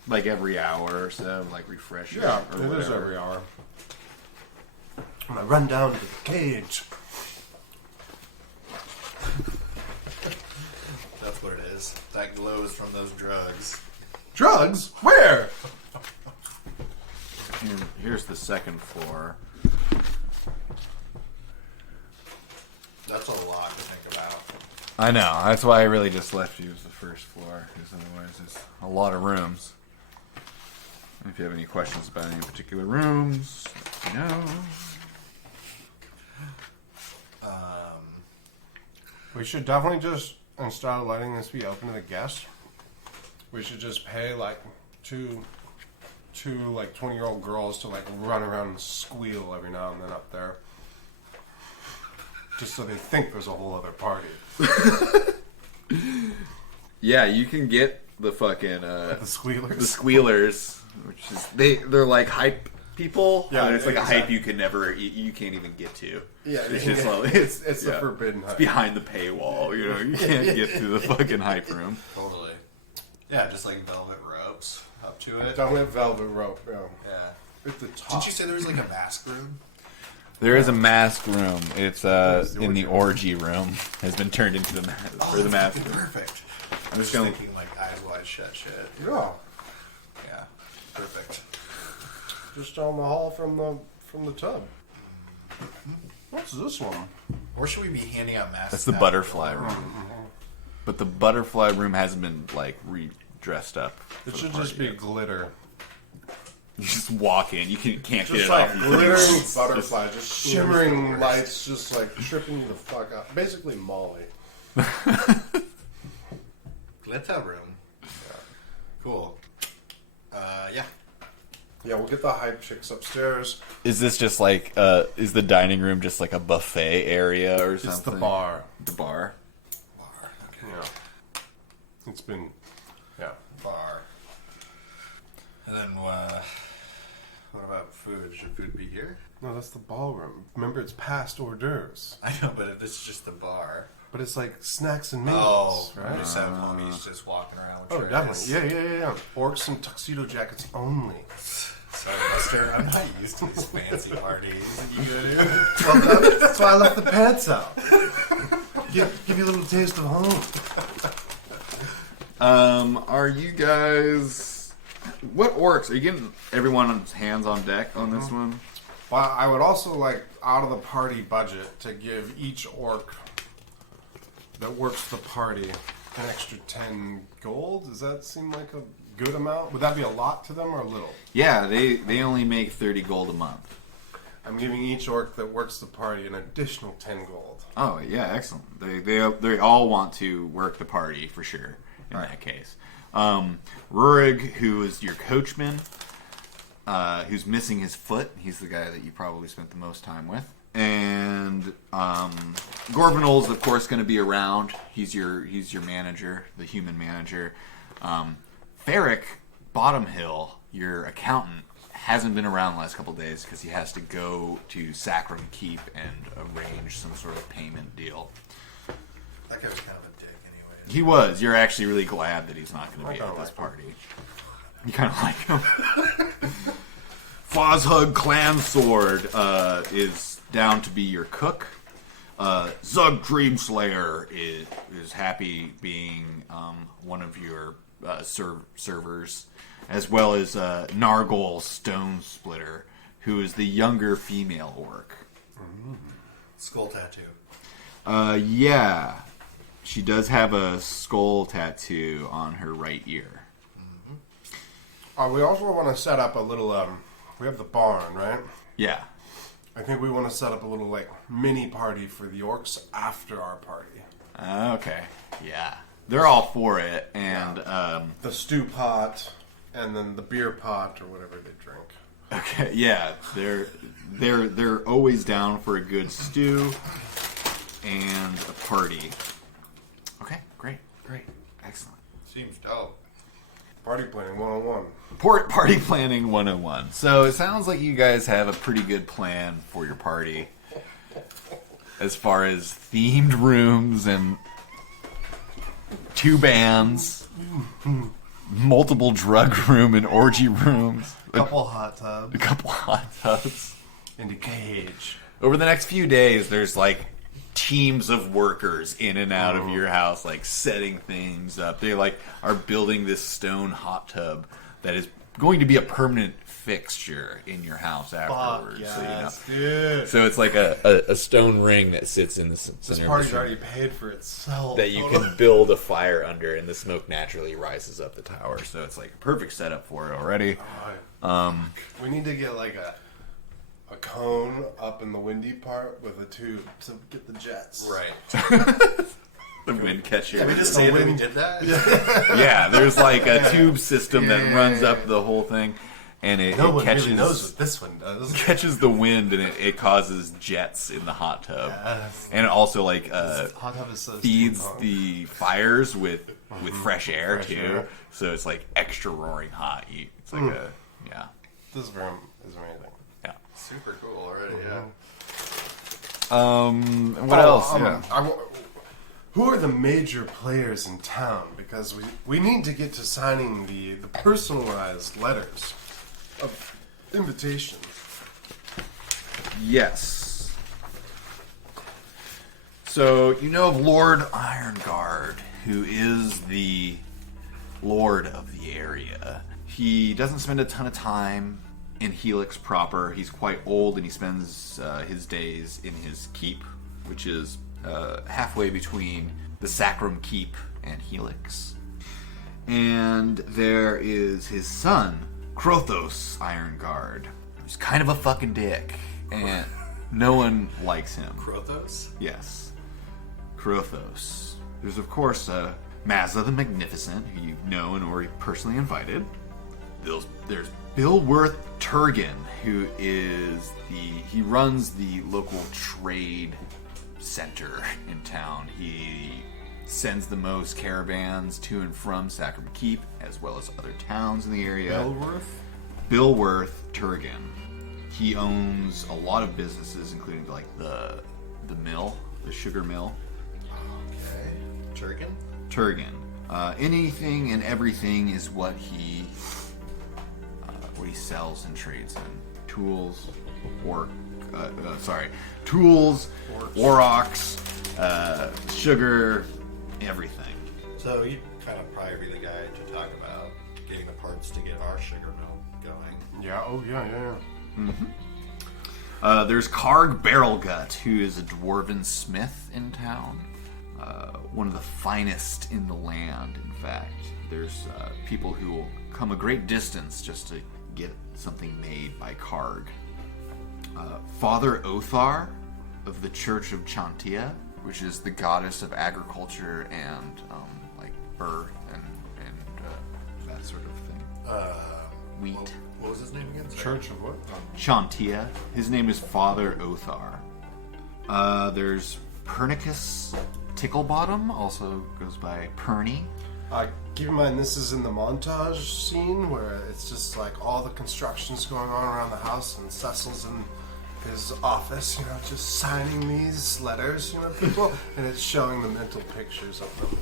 Like every hour or so, like refresh it. Yeah, or it whatever. is every hour. I'm gonna run down to the cage. That's what it is. That glows from those drugs. Drugs? Where? Here's the second floor. That's a lot to think about. I know. That's why I really just left you as the first floor, because otherwise it's a lot of rooms. And if you have any questions about any particular rooms, let me know. We should definitely just, instead of letting this be open to the guests, we should just pay like two like 20-year-old girls to like run around and squeal every now and then up there. Just so they think there's a whole other party. Yeah, you can get the fucking The squealers. the squealers, which is they're like hype people. Yeah, and it's like a hype exactly. you can never you can't even get to. Yeah, It's just like, it's the yeah. forbidden It's hype. behind the paywall. You know, you can't get to the fucking hype room. Totally. Yeah, just like velvet ropes up to it. Don't have velvet rope. Yeah. Yeah. At the top. Didn't you say there was like a mask room? There is a mask room. It's There's the in the orgy orgy room. Has been turned into the for the that's mask fucking room. perfect. I'm I'm just just gonna. thinking like eyes wide shut shit. Yeah. Yeah. Perfect. Just down the hall from the tub. What's this one? Or should we be handing out masks? That's the out? butterfly room. But the butterfly room hasn't been like re-dressed up. It for should the just party be yet. glitter. You just walk in. You can't get Just it like off. glittering butterfly, just shimmering lights, just like tripping you the fuck out. Basically Molly. Glitter room. Cool. Yeah. Yeah, we'll get the hype chicks upstairs. Is this just like is the dining room just like a buffet area or something? It's the bar. The bar. Bar. Okay. Yeah. It's been, yeah. Bar. And then what about food? Should food be here? No, that's the ballroom. Remember, it's past hors d'oeuvres. I know, but if this is just the bar. But it's like snacks and Oh, meals, right? we just have homies just walking around with Oh, trays. definitely. Yeah. Orcs and tuxedo jackets only. Sorry, Buster. I'm not used to these fancy parties. You go to? Well, that's why I left the pants out. Give you a little taste of home. Are you guys? What orcs? Are you getting everyone's hands on deck on this one? Well, I would also like, out of the party budget, to give each orc that works the party an extra 10 gold. Does that seem like a good amount? Would that be a lot to them or a little? Yeah, they only make 30 gold a month. I'm giving each orc that works the party an additional 10 gold. Oh yeah, excellent. They all want to work the party for sure. In that case, Rurig, who is your coachman, who's missing his foot. He's the guy that you probably spent the most time with. And Gorbanol's, of course, going to be around. He's your manager, the human manager. Ferric Bottomhill, your accountant, hasn't been around the last couple of days because he has to go to Sacrum Keep and arrange some sort of payment deal. That guy was kind of a dick, He was. You're actually really glad that he's not going to be at this party. You kind of like him. Fozhug Clansword is down to be your cook. Zug Dreamslayer is happy being one of your servers, as well as Nargol Stone Splitter, who is the younger female orc. Skull tattoo. Yeah. She does have a skull tattoo on her right ear. We also want to set up a little, we have the barn, right? Yeah. I think we want to set up a little, like, mini party for the orcs after our party. Okay. Yeah. They're all for it, and, The stew pot, and then the beer pot, or whatever they drink. okay, yeah. They're always down for a good stew and a party. Okay, great. Excellent. Seems dope. Party planning 101. Party planning 101. So it sounds like you guys have a pretty good plan for your party. As far as themed rooms and 2 bands, multiple drug room and orgy rooms, A couple hot tubs. a couple hot tubs. In the cage. Over the next few days, there's like teams of workers in and out of your house, like setting things up. They like are building this stone hot tub that is going to be a permanent fixture in your house afterwards. Yes, So, dude. so it's like a stone ring that sits in the This center of party's the already paid for itself. that you can build a fire under, and the smoke naturally rises up the tower. So it's like a perfect setup for it already. We need to get like a cone up in the windy part with a tube to get the jets. Right. The wind catcher. Can we just say that we did that? Yeah, there's like a tube system that runs up the whole thing, and it No one catches really knows what this one does. catches the wind, and it causes jets in the hot tub, Yes. and it also like Hot tub is so feeds steampunk. the fires with fresh air Fresh too. air. So it's like extra roaring hot. It's like This room is amazing. yeah. Super cool already, yeah. What else? Who are the major players in town? Because we need to get to signing the personalized letters of invitation. Yes. So you know of Lord Ironguard, who is the lord of the area. He doesn't spend a ton of time in Helix proper. He's quite old, and he spends his days in his keep, which is halfway between the Sacrum Keep and Helix. And there is his son, Krothos Ironguard, who's kind of a fucking dick, and no one likes him. Krothos? Yes. Krothos. There's, of course, Mazza the Magnificent, who you've known or personally invited. There's Bill Worth Turgan, who is he runs the local trade center in town. He sends the most caravans to and from Sacrum Keep, as well as other towns in the area. Bill Worth Turgan. He owns a lot of businesses, including like the mill, the sugar mill. Okay. Turgan. Anything and everything is what he sells and trades in. Tools, aurochs, sugar, everything. So you'd kind of probably be the guy to talk about getting the parts to get our sugar mill going. Yeah. Oh yeah. There's Karg Barrelgut, who is a dwarven smith in town. One of the finest in the land, in fact. There's people who will come a great distance just to get something made by Karg. Father Othar of the Church of Chantia, which is the goddess of agriculture and like birth and that sort of thing. Wheat. What was his name again? Sorry. Church of what? Chantia. His name is Father Othar. There's Pernicus Ticklebottom, also goes by Perny. Keep in mind, this is in the montage scene where it's just like all the construction's going on around the house, and Cecil's in his office, just signing these letters, people, and it's showing the mental pictures of them.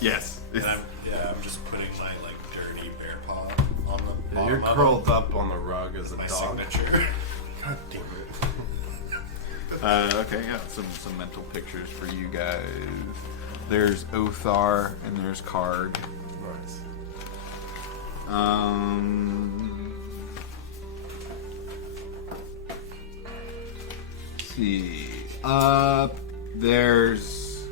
Yes. And I'm just putting my like dirty bear paw on the Yeah, bottom you're of curled up on the rug as a my dog. signature. God damn it. Okay, yeah, some mental pictures for you guys. There's Othar and there's Karg. Nice. Let's see. There's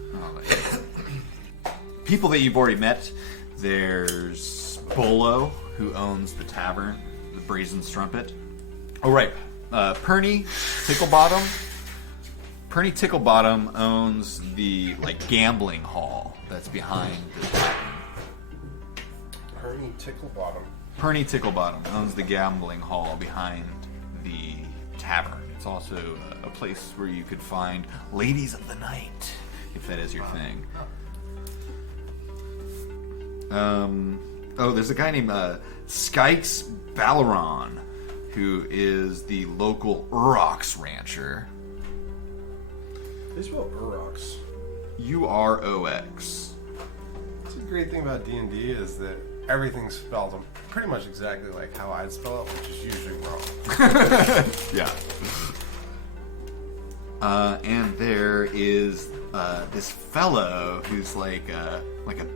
people that you've already met. There's Bolo, who owns the tavern, the Brazen Strumpet. Oh, right. Perny Ticklebottom. Perny Ticklebottom owns the gambling hall that's behind the tavern. Perny Ticklebottom. Perny Ticklebottom owns the gambling hall behind the tavern. It's also a place where you could find ladies of the night, if that is your thing. There's a guy named Skykes Balaron, who is the local Urox rancher. They spell Urox. Urox. That's a great thing about D&D is that everything's spelled pretty much exactly like how I'd spell it, which is usually wrong. Yeah. And there is this fellow who's like a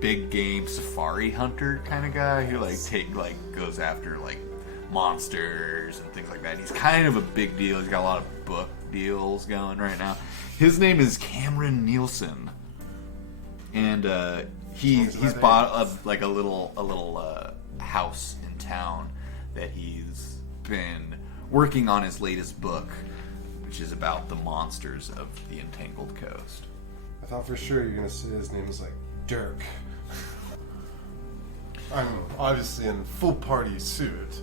big game safari hunter kind of guy who goes after monsters and things like that. He's kind of a big deal. He's got a lot of book deals going right now. His name is Cameron Nielsen, and he's bought a little house in town that he's been working on his latest book, which is about the monsters of the Entangled Coast. I thought for sure you were going to say his name was Dirk. I'm obviously in full party suit.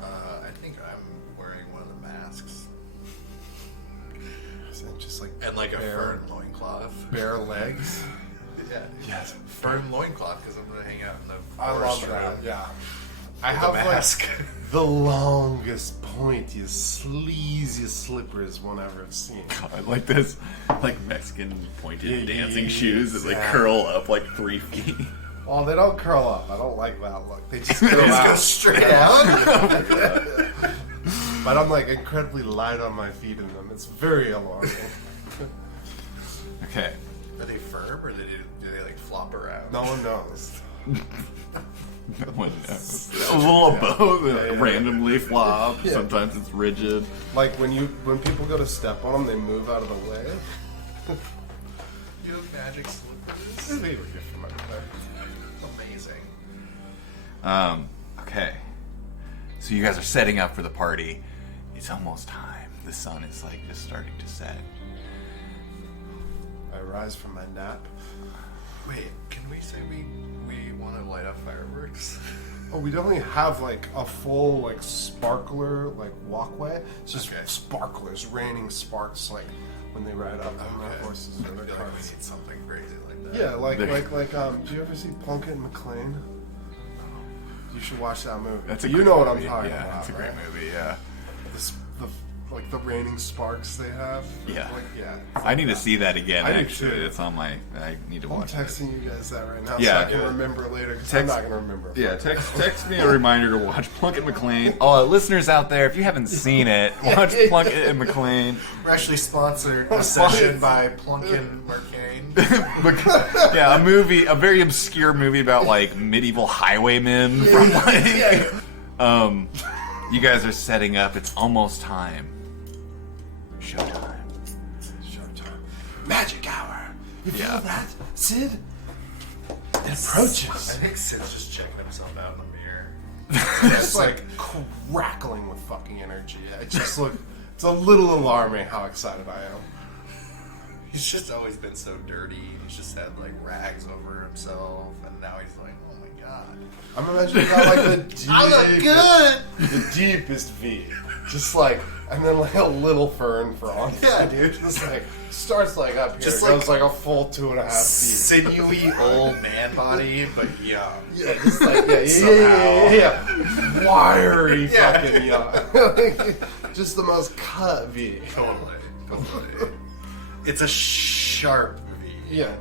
I think I'm wearing one of the masks. Is it just And a fern loincloth. bare legs? Yeah. Yes. Fern loincloth because I'm going to hang out in the I love forest that, room yeah. I with have a mask. the longest, pointiest, sleaziest slippers one I've ever seen. I like this, Mexican pointed dancing shoes that Yeah. curl up 3 feet. Oh, they don't curl up. I don't like that look. They just go Just out. go straight out. But I'm incredibly light on my feet in them. It's very alarming. Okay. Are they firm or do they flop around? No one knows. No one knows. A little of both. Yeah. Randomly flop. Yeah. Sometimes it's rigid. When people go to step on them, they move out of the way. You have magic slippers. They were good for my mother. Amazing. Okay. So you guys are setting up for the party. It's almost time. The sun is just starting to set. I rise from my nap. Wait, can we say we want to light up fireworks? Oh, we definitely have a full sparkler walkway. It's just Okay. sparklers, raining sparks when they ride up on their horses or I their feel like we carts. need something crazy like that. Yeah, do you ever see Plunkett and McLean? You should watch that movie. You know what I'm talking about, It's a great right? movie, yeah. The raining sparks they have. Yeah. Yeah. I need to see that again, I do actually. too. It's on my... I need to I'm watch it. texting you guys that right now Yeah. so I can remember later because I'm Text- not going to remember. Yeah, text me a reminder to watch Plunkett McLean. Oh, listeners out there, if you haven't seen it, watch Plunkett and McLean. We're actually sponsored a session by Plunkin Mercane. Yeah, a very obscure movie about medieval highwaymen from you guys are setting up. It's almost time. Showtime. Showtime. Magic hour. You feel Yeah. that, Sid? It I approaches. think Sid's just checking himself out in the mirror. It's crackling with fucking energy. It's a little alarming how excited I am. He's just always been so dirty. He's just had rags over himself, and now he's like, oh my god. I'm imagining got the deepest, I look good! the deepest V. Just and then a little fern for on. Yeah, dude. Just starts up here. Just goes a full 2.5 feet. Sinewy old man body, but young. Yeah, just yeah. Wiry fucking young. Just the most cut V. Totally. It's a sharp V. Yeah.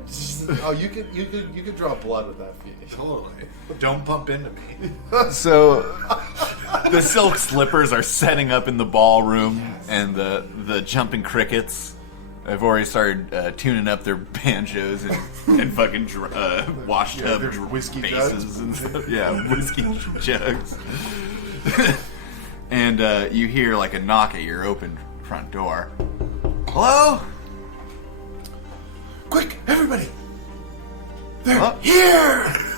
You could draw blood with that feat. Totally. Don't bump into me. So the silk slippers are setting up in the ballroom, and the jumping crickets have already started tuning up their banjos and fucking washed up their whiskey basses and stuff. Yeah, whiskey jugs. And you hear like a knock at your open front door. Hello? Quick, everybody! They're here!